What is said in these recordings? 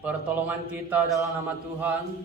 Pertolongan kita dalam nama Tuhan.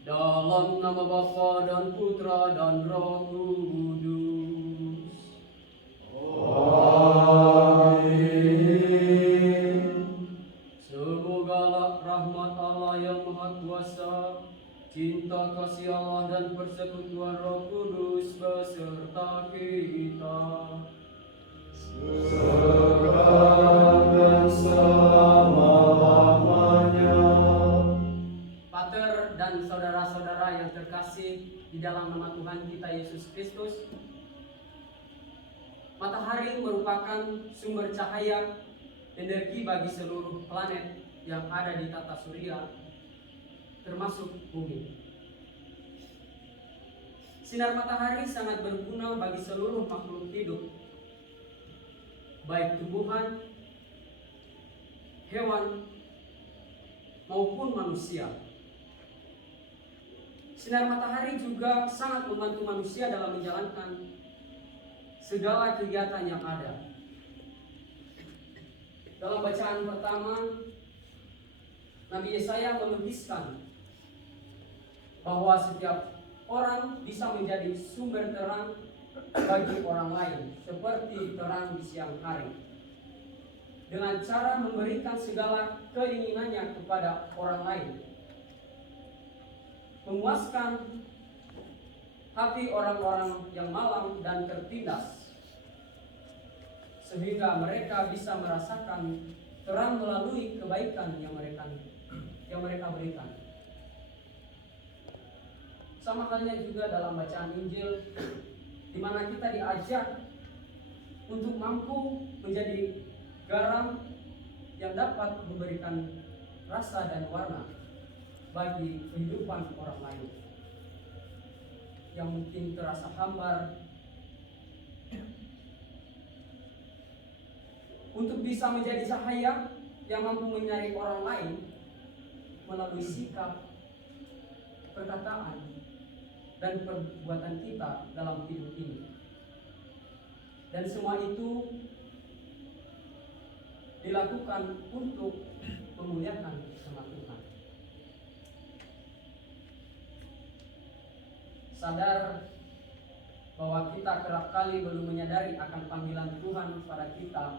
Dalam nama Bapa dan Putra dan Roh Kudus. Amin. Semoga rahmat Allah yang Maha Kuasa, cinta kasih Allah dan persekutuan Roh Kudus beserta kita. Sekarang dan selama-lamanya. Pater dan saudara-saudara yang terkasih di dalam nama Tuhan kita Yesus Kristus, matahari merupakan sumber cahaya energi bagi seluruh planet yang ada di tata surya, termasuk bumi. Sinar matahari sangat berguna bagi seluruh makhluk hidup, baik tumbuhan, hewan, maupun manusia. Sinar matahari juga sangat membantu manusia dalam menjalankan segala kegiatan yang ada. Dalam bacaan pertama, Nabi Yesaya melukiskan bahwa setiap orang bisa menjadi sumber terang bagi orang lain, seperti terang di siang hari, dengan cara memberikan segala keinginannya kepada orang lain, memuaskan hati orang-orang yang malang dan tertindas, sehingga mereka bisa merasakan terang melalui kebaikan yang mereka berikan. Sama halnya juga dalam bacaan Injil, di mana kita diajak untuk mampu menjadi garam yang dapat memberikan rasa dan warna bagi kehidupan orang lain yang mungkin terasa hambar. Untuk bisa menjadi cahaya yang mampu menyinari orang lain melalui sikap, perkataan, dan perbuatan kita dalam hidup ini. Dan semua itu dilakukan untuk memuliakan nama Tuhan. Sadar bahwa kita kerap kali belum menyadari akan panggilan Tuhan pada kita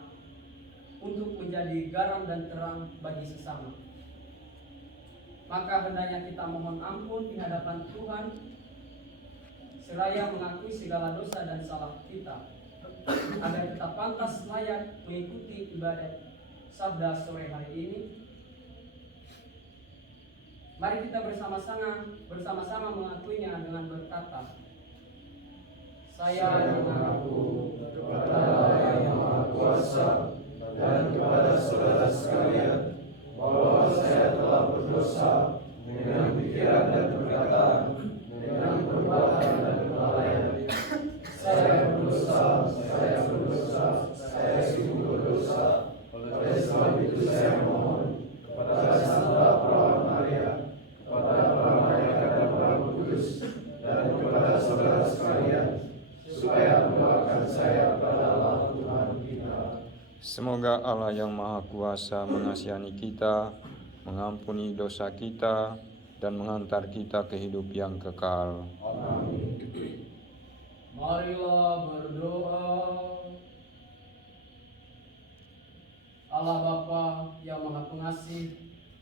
untuk menjadi garam dan terang bagi sesama. Maka hendaknya kita mohon ampun di hadapan Tuhan, seraya mengakui segala dosa dan salah kita, agar kita pantas layak mengikuti ibadat sabda sore hari ini. Mari kita bersama-sama mengakuinya dengan berkata, saya mengaku kepada Allah yang Maha Kuasa dan kepada saudara sekalian bahwa saya telah berdosa dengan pikiran dan perkataan, dengan perbuatan dan kelalaian. Saya berdosa, saya sungguh berdosa. Oleh sebab itu saya mohon kepada Santa Perawan Maria, kepada para malaikat dan Roh Kudus, dan kepada saudara sekalian, supaya mendoakan saya pada Allah Semoga Allah yang Maha Kuasa mengasihi kita, mengampuni dosa kita, dan mengantar kita ke hidup yang kekal. Amin. Marilah berdoa. Allah Bapa yang Maha Pengasih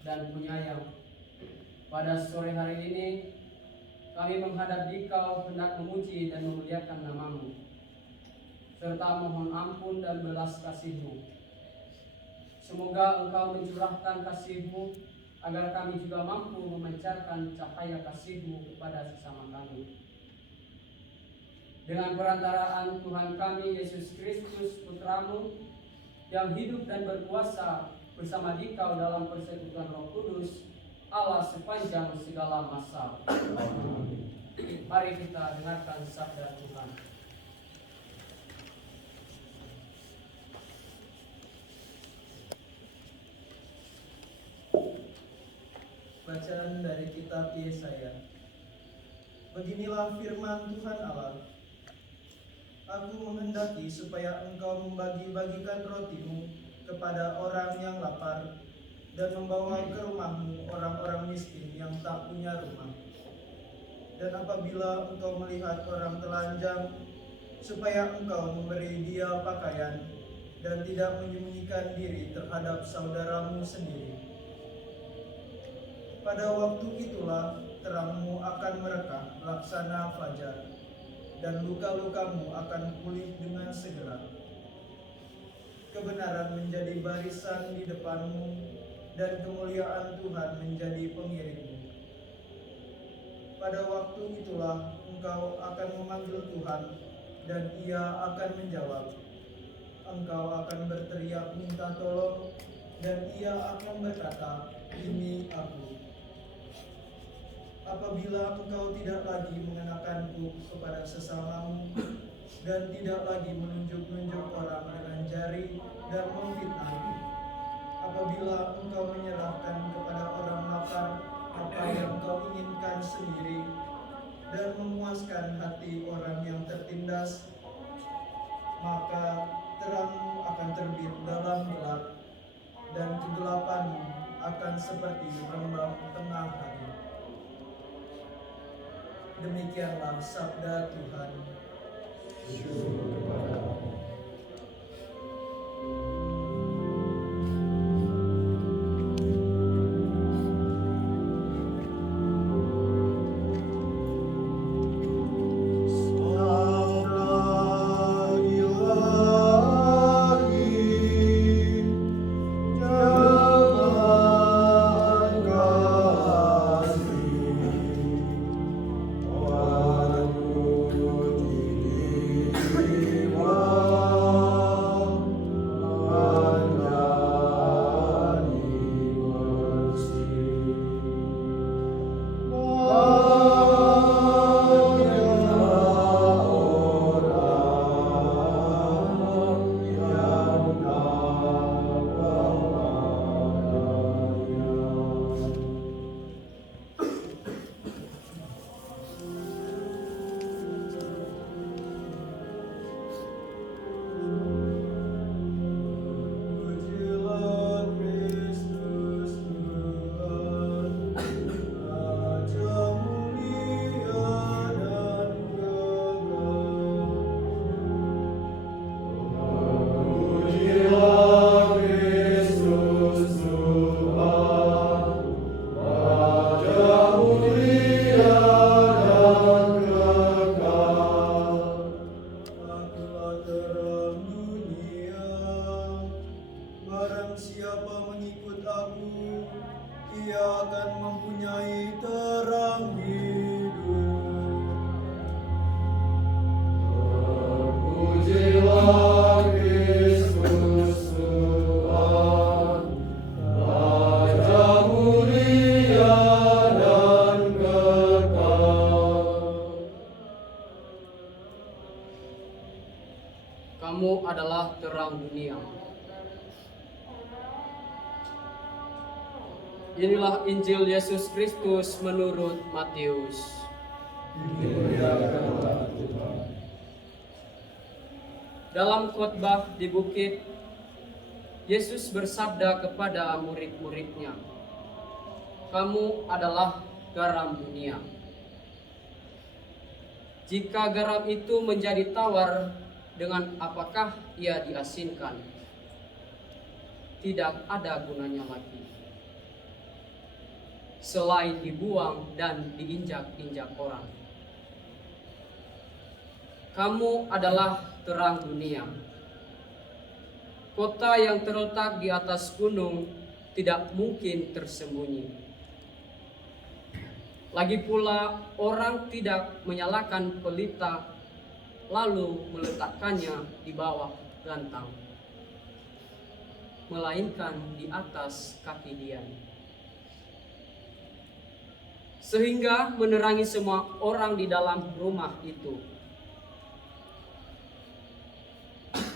dan Penyayang, pada sore hari ini kami menghadap Dikau hendak memuji dan memuliakan nama-Mu, serta mohon ampun dan belas kasih-Mu. Semoga Engkau mencurahkan kasih-Mu agar kami juga mampu memancarkan cahaya kasih-Mu kepada sesama kami. Dengan perantaraan Tuhan kami Yesus Kristus Putra-Mu yang hidup dan berkuasa bersama Dikau dalam persekutuan Roh Kudus, Allah sepanjang segala masa. Mari kita dengarkan sabda Tuhan. Bacaan dari kitab Yesaya. Beginilah firman Tuhan Allah. Aku menghendaki supaya engkau membagi-bagikan rotimu kepada orang yang lapar, dan membawa ke rumahmu orang-orang miskin yang tak punya rumah. Dan apabila engkau melihat orang telanjang, supaya engkau memberi dia pakaian, dan tidak menyembunyikan diri terhadap saudaramu sendiri. Pada waktu itulah terangmu akan merekah laksana fajar, dan luka-lukamu akan pulih dengan segera. Kebenaran menjadi barisan di depanmu, dan kemuliaan Tuhan menjadi pengiringmu. Pada waktu itulah engkau akan memanggil Tuhan, dan Ia akan menjawab. Engkau akan berteriak minta tolong, dan Ia akan berkata, "Ini aku." Apabila engkau tidak lagi mengenakanku kepada sesamamu, dan tidak lagi menunjuk-nunjuk orang dengan jari dan memfitnah, apabila engkau menyerahkan kepada orang lapar apa yang engkau inginkan sendiri, dan memuaskan hati orang yang tertindas, maka terangmu akan terbit dalam gelap, dan kegelapanmu akan seperti rembang tengah hari. Demikianlah sabda Tuhan. Syukur kepada-Mu. Kamu adalah terang dunia. Inilah Injil Yesus Kristus menurut Matius. Dimuliakanlah Tuhan. Dalam khotbah di bukit, Yesus bersabda kepada murid-muridnya, "Kamu adalah garam dunia. Jika garam itu menjadi tawar, dengan apakah ia diasinkan? Tidak ada gunanya lagi, selain dibuang dan diinjak-injak orang. Kamu adalah terang dunia. Kota yang terletak di atas gunung tidak mungkin tersembunyi. Lagi pula, orang tidak menyalakan pelita lalu meletakkannya di bawah gantang, melainkan di atas kaki dia, sehingga menerangi semua orang di dalam rumah itu.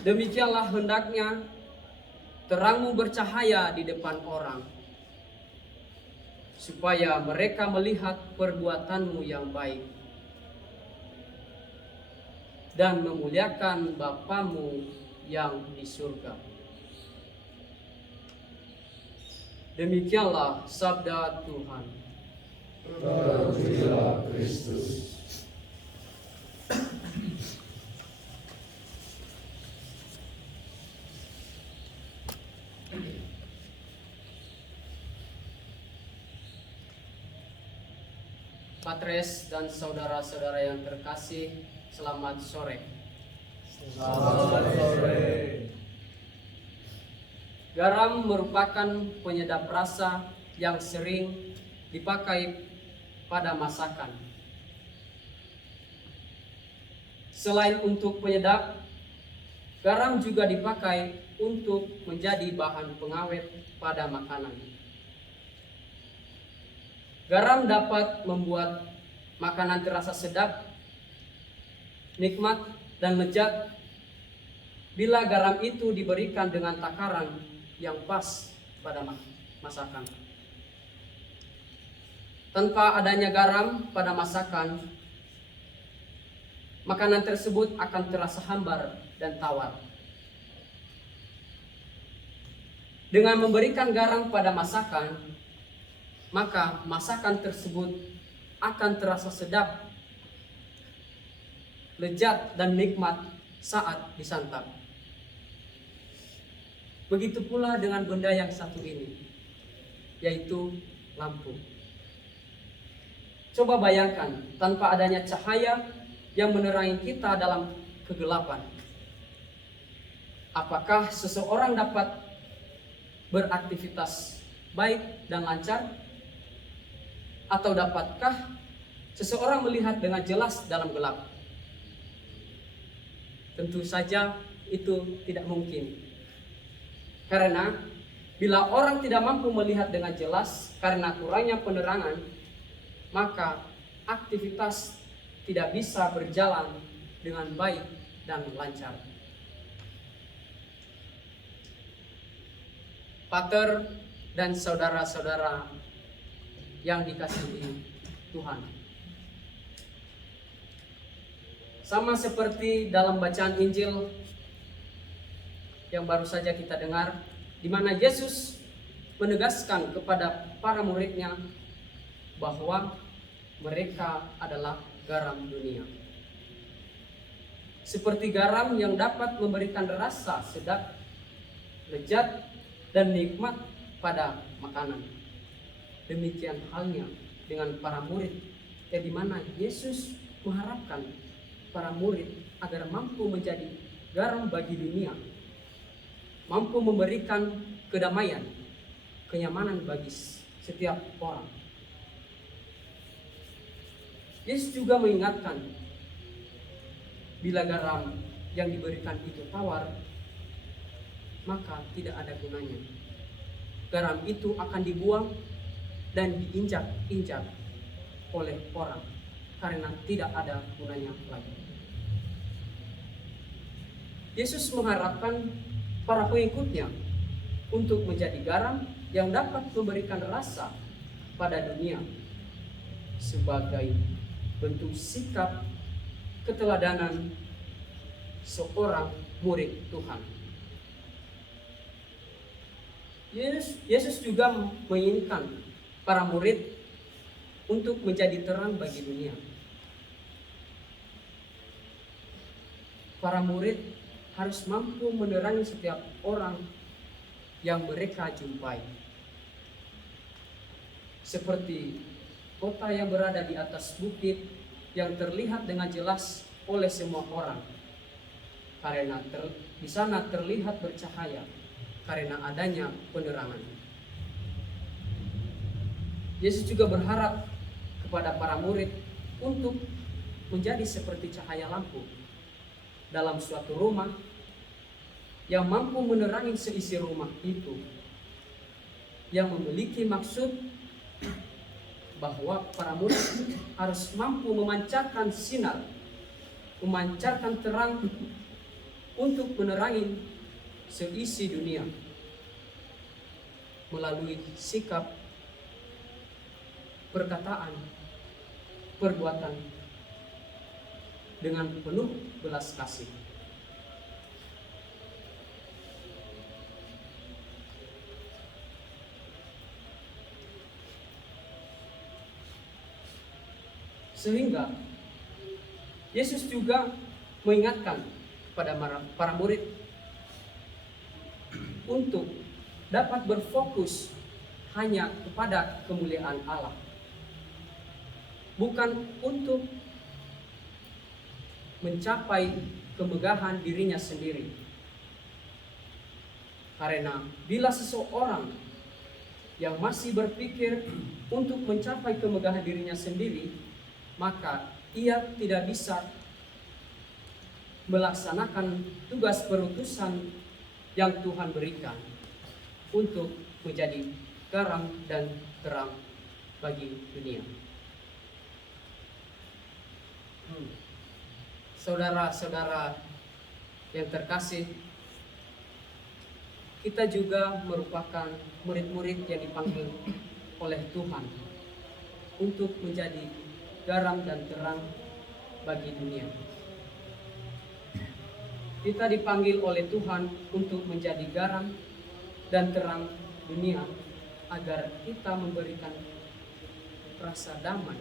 Demikianlah hendaknya terangmu bercahaya di depan orang, supaya mereka melihat perbuatanmu yang baik dan memuliakan Bapamu yang di surga." Demikianlah sabda Tuhan. Terpujilah Kristus. Patres dan saudara-saudara yang terkasih, selamat sore. Selamat sore. Garam merupakan penyedap rasa yang sering dipakai pada masakan. Selain untuk penyedap, garam juga dipakai untuk menjadi bahan pengawet pada makanan. Garam dapat membuat makanan terasa sedap, nikmat, dan lezat bila garam itu diberikan dengan takaran yang pas pada masakan. Tanpa adanya garam pada masakan, makanan tersebut akan terasa hambar dan tawar. Dengan memberikan garam pada masakan, maka masakan tersebut akan terasa sedap, lezat, dan nikmat saat disantap. Begitu pula dengan benda yang satu ini, yaitu lampu. Coba bayangkan, tanpa adanya cahaya yang menerangi kita dalam kegelapan, apakah seseorang dapat beraktivitas baik dan lancar? Atau dapatkah seseorang melihat dengan jelas dalam gelap? Tentu saja itu tidak mungkin. Karena bila orang tidak mampu melihat dengan jelas karena kurangnya penerangan, maka aktivitas tidak bisa berjalan dengan baik dan lancar. Pater dan saudara-saudara yang dikasihi Tuhan, sama seperti dalam bacaan Injil yang baru saja kita dengar, di mana Yesus menegaskan kepada para muridnya bahwa mereka adalah garam dunia. Seperti garam yang dapat memberikan rasa sedap, lezat, dan nikmat pada makanan. Demikian halnya dengan para murid, di mana Yesus mengharapkan para murid agar mampu menjadi garam bagi dunia, mampu memberikan kedamaian, kenyamanan bagi setiap orang. Yesus juga mengingatkan, bila garam yang diberikan itu tawar, maka tidak ada gunanya. Garam itu akan dibuang dan diinjak-injak oleh orang karena tidak ada gunanya lagi. Yesus mengharapkan para pengikutnya untuk menjadi garam yang dapat memberikan rasa pada dunia sebagai bentuk sikap keteladanan seorang murid Tuhan. Yesus juga menginginkan para murid untuk menjadi terang bagi dunia. Para murid harus mampu menerangi setiap orang yang mereka jumpai. Seperti kota yang berada di atas bukit yang terlihat dengan jelas oleh semua orang. Karena di sana terlihat bercahaya karena adanya penerangan. Yesus juga berharap kepada para murid untuk menjadi seperti cahaya lampu dalam suatu rumah yang mampu menerangi seisi rumah itu, yang memiliki maksud bahwa para murid harus mampu memancarkan sinar, memancarkan terang untuk menerangi seisi dunia melalui sikap, perkataan, perbuatan dengan penuh belas kasih. Sehingga Yesus juga mengingatkan kepada para murid untuk dapat berfokus hanya kepada kemuliaan Allah, bukan untuk mencapai kemegahan dirinya sendiri. Karena bila seseorang yang masih berpikir untuk mencapai kemegahan dirinya sendiri, maka ia tidak bisa melaksanakan tugas perutusan yang Tuhan berikan untuk menjadi garam dan terang bagi dunia. Saudara-saudara yang terkasih, kita juga merupakan murid-murid yang dipanggil oleh Tuhan untuk menjadi garam dan terang bagi dunia. Kita dipanggil oleh Tuhan untuk menjadi garam dan terang dunia agar kita memberikan rasa damai,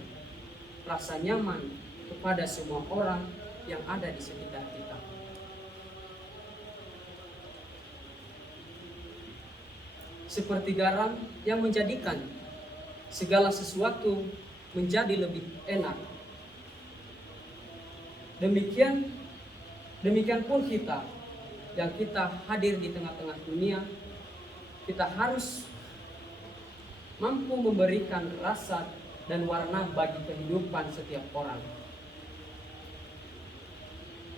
rasa nyaman kepada semua orang yang ada di sekitar kita. Seperti garam yang menjadikan segala sesuatu menjadi lebih enak. Demikian pun kita yang kita hadir di tengah-tengah dunia, kita harus mampu memberikan rasa dan warna bagi kehidupan setiap orang.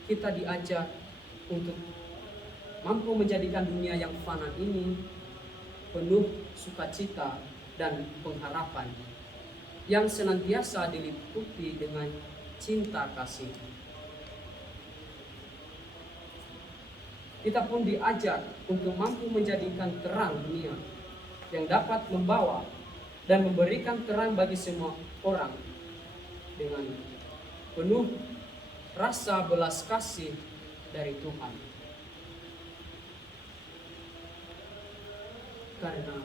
Kita diajak untuk mampu menjadikan dunia yang fana ini penuh sukacita dan pengharapan yang senantiasa diliputi dengan cinta kasih. Kita pun diajak untuk mampu menjadikan terang dunia yang dapat membawa dan memberikan terang bagi semua orang dengan penuh rasa belas kasih dari Tuhan. Karena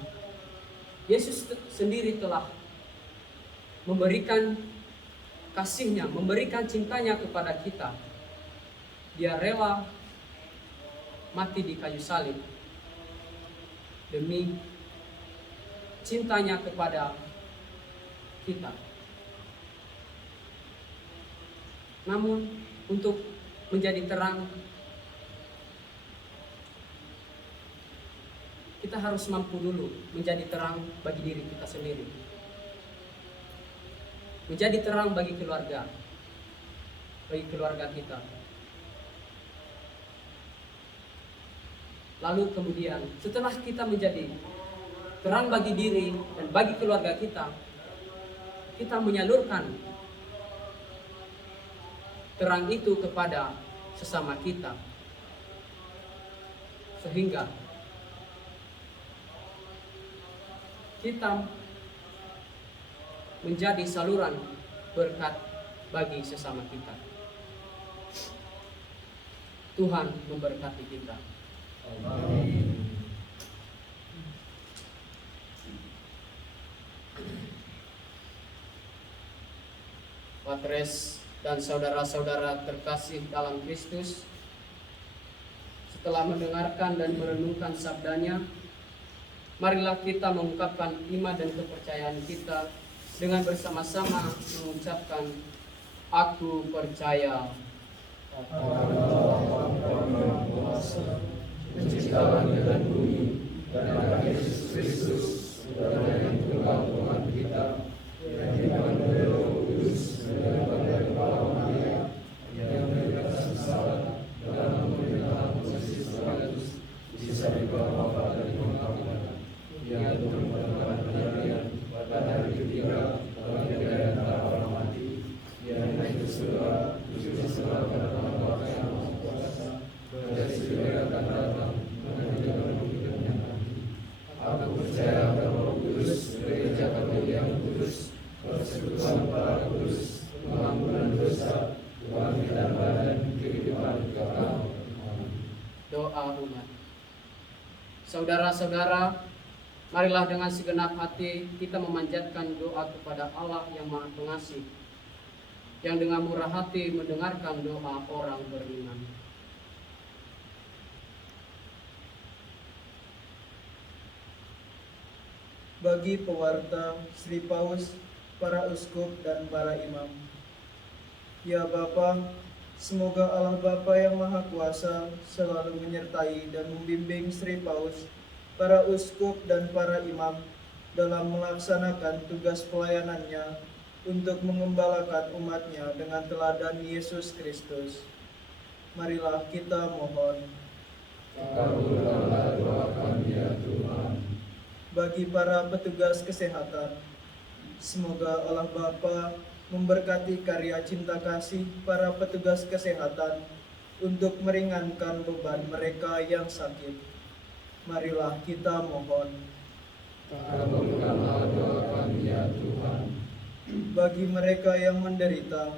Yesus sendiri telah memberikan kasih-Nya, memberikan cintanya kepada kita. Dia rela mati di kayu salib demi cintanya kepada kita. Namun untuk menjadi terang, kita harus mampu dulu menjadi terang bagi diri kita sendiri, menjadi terang bagi keluarga kita. Lalu kemudian setelah kita menjadi terang bagi diri dan bagi keluarga kita, kita menyalurkan terang itu kepada sesama kita. Sehingga kita menjadi saluran berkat bagi sesama kita. Tuhan memberkati kita. Amin. Patres dan saudara-saudara terkasih dalam Kristus, setelah mendengarkan dan merenungkan sabdanya, marilah kita mengungkapkan iman dan kepercayaan kita dengan bersama-sama mengucapkan, aku percaya. Pencipta langit dan bumi, dan akan Yesus Kristus, Putra yang tunggal Tuhan kita, yang dibangun dari Roh Kudus, dilahirkan dari Bapa Maria, yang bebas bersalah, dalam pemerintahan Pontius Pilatus, disalibkan wafat dan dimakamkan. Ia turun pada kematian, pada hari ketiga, bangkit dari antara orang mati. Ia naik ke surga, duduk sebelah kanan Allah yang Maha Kuasa, dari segala akan datang, menghadiri hidup dan mati. Aku percaya pada Roh Kudus, Gereja Katolik yang kudus, persekutuan para kudus, pengampunan dosa, kebangkitan badan, kehidupan kekal. Amin. Doa umat. Saudara-saudara, marilah dengan segenap hati kita memanjatkan doa kepada Allah yang Maha Pengasih, yang dengan murah hati mendengarkan doa orang beriman. Bagi pewarta, Sri Paus, para uskup dan para imam. Ya Bapa, semoga Allah Bapa yang Maha Kuasa selalu menyertai dan membimbing Sri Paus, para uskup dan para imam dalam melaksanakan tugas pelayanannya untuk mengembalakan umatnya dengan teladan Yesus Kristus. Marilah kita mohon. Kabulkanlah doa kami ya Tuhan. Bagi para petugas kesehatan, semoga Allah Bapa memberkati karya cinta kasih para petugas kesehatan untuk meringankan beban mereka yang sakit. Marilah kita mohon. Kabulkanlah doa kami ya Tuhan. Bagi mereka yang menderita,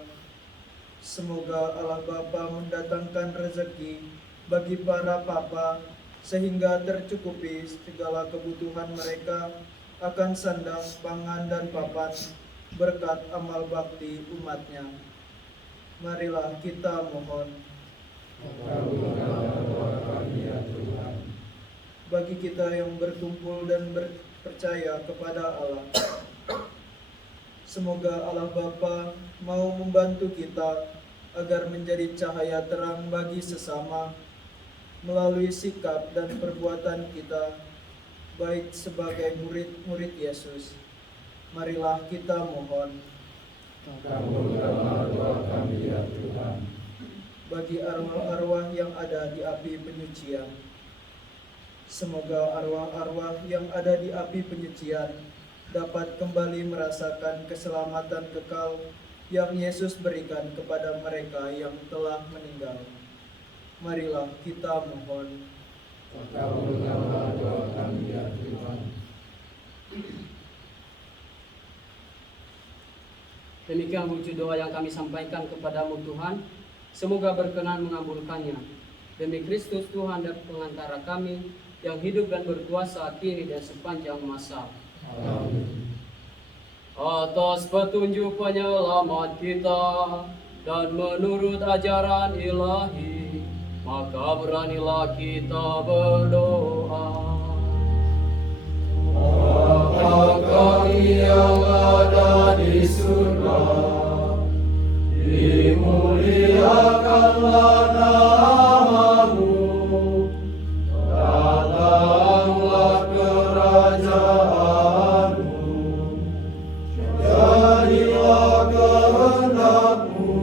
semoga Allah Bapa mendatangkan rezeki bagi para papa sehingga tercukupi segala kebutuhan mereka akan sandang, pangan, dan papan berkat amal bakti umatnya. Marilah kita mohon. Kabulkanlah doa kami ya Tuhan. Bagi kita yang berkumpul dan percaya kepada Allah, semoga Allah Bapa mau membantu kita agar menjadi cahaya terang bagi sesama melalui sikap dan perbuatan kita, baik sebagai murid-murid Yesus. Marilah kita mohon. Kabulkanlah doa kami ya Tuhan. Bagi arwah-arwah yang ada di api penyucian, semoga arwah-arwah yang ada di api penyucian dapat kembali merasakan keselamatan kekal yang Yesus berikan kepada mereka yang telah meninggal. Marilah kita mohon. Kabulkanlah doa kami ya Tuhan. Demikian wujud doa yang kami sampaikan kepadamu Tuhan, semoga berkenan mengabulkannya. Demi Kristus Tuhan dan pengantara kami, yang hidup dan berkuasa kini dan sepanjang masa. Amin. Atas petunjuk penyelamat kita dan menurut ajaran ilahi, maka beranilah kita berdoa. Bapa kami yang ada di surga, dimuliakanlah nama-Mu, datanglah kerajaan-Mu, jadilah kehendak-Mu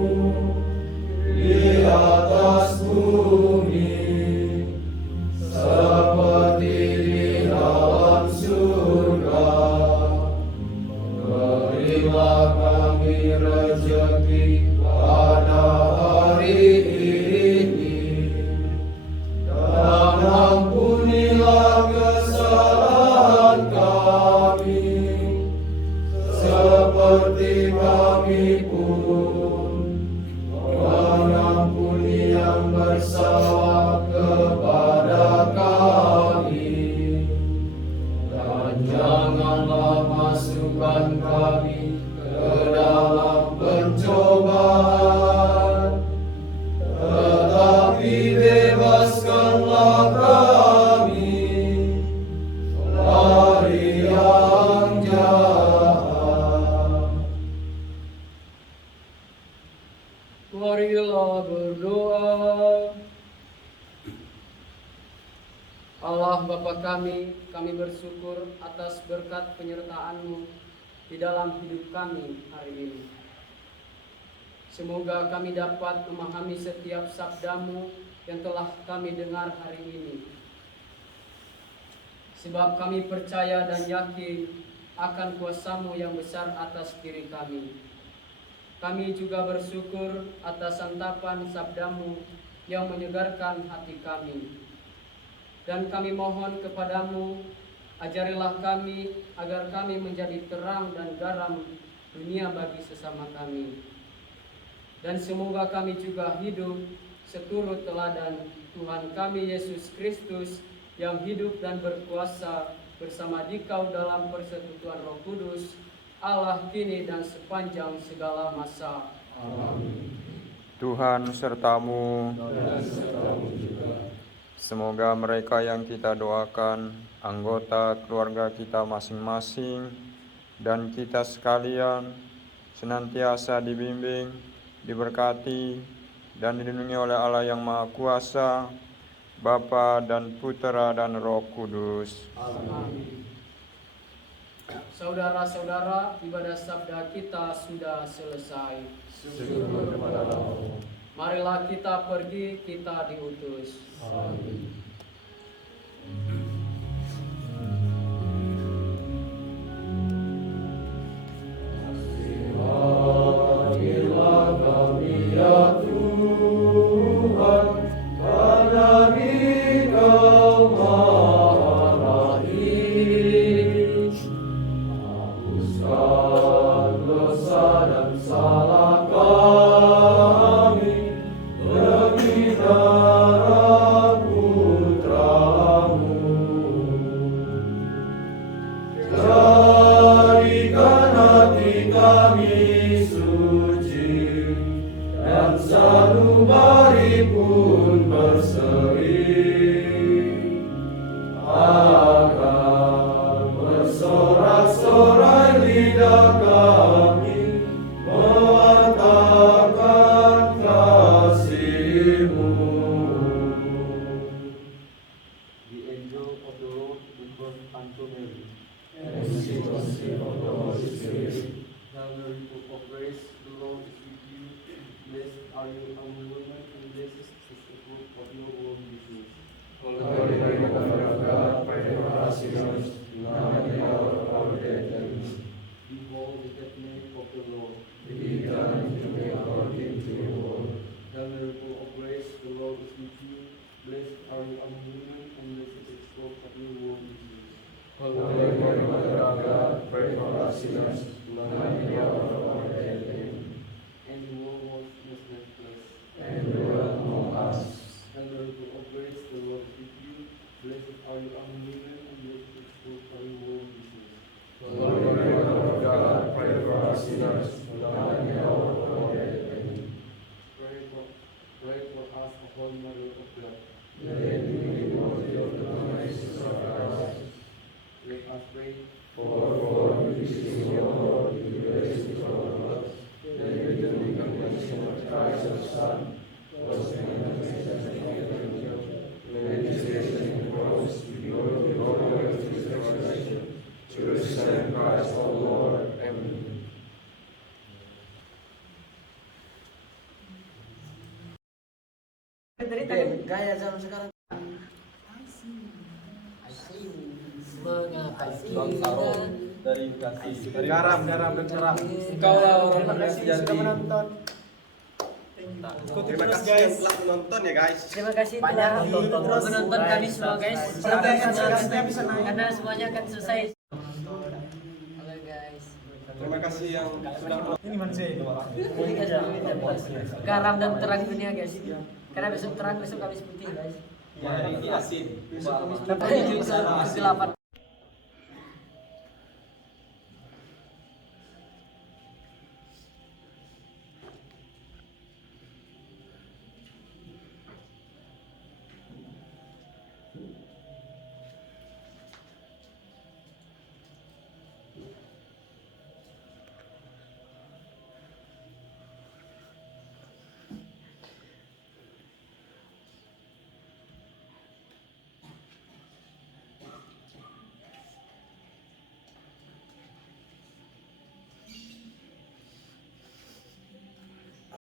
di atas bumi seperti di dalam surga. Berilah kami rezeki pada hari ini, Allah Bapa kami bersyukur atas berkat penyertaan-Mu di dalam hidup kami hari ini. Semoga kami dapat memahami setiap sabda-Mu yang telah kami dengar hari ini. Sebab kami percaya dan yakin akan kuasa-Mu yang besar atas diri kami. Kami juga bersyukur atas santapan sabda-Mu yang menyegarkan hati kami. Dan kami mohon kepadamu, ajarilah kami agar kami menjadi terang dan garam dunia bagi sesama kami. Dan semoga kami juga hidup seturut teladan Tuhan kami Yesus Kristus yang hidup dan berkuasa bersama Dikau dalam persekutuan Roh Kudus, Allah kini dan sepanjang segala masa. Amin. Tuhan sertamu. Dan sertamu juga. Semoga mereka yang kita doakan, anggota keluarga kita masing-masing, dan kita sekalian senantiasa dibimbing, diberkati, dan dilindungi oleh Allah yang Maha Kuasa, Bapa dan Putera dan Roh Kudus. Amin. Saudara-saudara, ibadah sabda kita sudah selesai. Syukur kepada Allah. Marilah kita pergi, kita diutus. Amin. Kasihanilah kami ya Tuhan, karena Engkau Maha Rahim. Hapuskan dosa dan salah kami demi darah Putra-Mu. Jadikan hati kami suci dan sanubari pun berseri, agar bersorak-sorai lidah kami mewartakan kasih-Mu. The angel of the Lord whispered unto Mary, And she conceived of the Holy Spirit. Hail Mary, full of grace, the Lord is with you. Blessed are you among women, and blessed is the fruit of your womb, Jesus. Holy Mary, Mother of God, pray for us sinners, now and in the hour of our death. Amen. Behold the handmaid of the Lord. Be done to me according to your word. Hail Mary, full of grace, the Lord is with you. Blessed are you among women, and blessed is the fruit of your womb, Jesus. Holy Mary, Mother of God, pray for us sinners, now and in the hour of our death. Amen. And the world was restless. And dwell among us. Hail Mary, full of grace, the Lord is with you. Blessed are you among women, and blessed is the fruit of your womb, Jesus. Holy Mary, Mother of God, pray for us sinners, now and in the hour of our death. Amen. Pray for us, O Holy Mother of God. Let me be worthy of the promises of Christ. Let us pray. For we beseech you, Lord, to grace to our us, that we do the conviction of Christ our Son, was manifested in the manifestation in the cross, glory to God, to his resurrection, through the same Christ our Lord. Amen. Gaya zaman sekarang. Mengapa kita Dari kasih. Garam dan garam. Engkaulah orang Terima kasih sudah menonton. Ikuti terus guys. Menonton ya guys. Terima kasih telah menonton kami semua guys. Sampai hasilnya bisa naik. Karena semuanya akan selesai. Halo guys. Terima kasih yang sudah Ini mana sih? Ini guys, garam dan terang dunia guys. Karena besok terang, besok habis putih guys. ini asin. Tapi juga kegelapan.